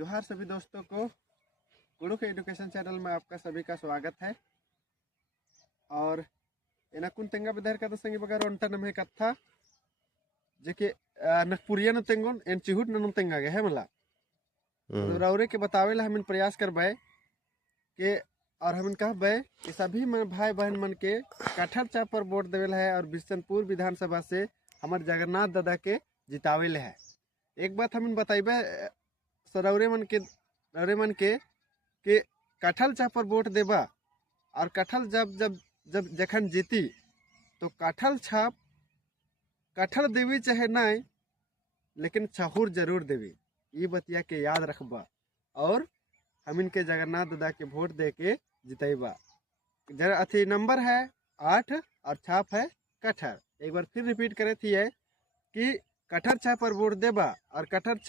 जोहार सभी दोस्तों को गुरुक एजुकेशन चैनल में आपका सभी का स्वागत है। और एनाकुन तेंगा विधार का संगी बगर ओंटा नमे कथा जेके नकपुरिया न तेंगोन एन चिहुट न तेंगा गे है मला तो राउरे के बतावे ला हम प्रयास करबे के और हम कहबे कि सभी मन भाई बहन मन के कठर चाप पर वोट देवेल है और बिशनपुर विधानसभा से हमार जगन्नाथ दादा के जितावेल है। एक बात हम बताइबे रौरे मन के कि कटहल चाप पर वोट देबा और कटहल जब जखन जीती तो कटहल छाप कटहल देवी चाहे नहीं लेकिन छहुर जरूर देवी, ये बतिया के याद रखबा और हम इनके जगन्नाथ दादा के वोट दे के जितेबा। जरा अथी नंबर है 8 और छाप है कटहल। एक बार फिर रिपीट करे थी है कि कटहल छाप पर वोट देबा और कटहल छाप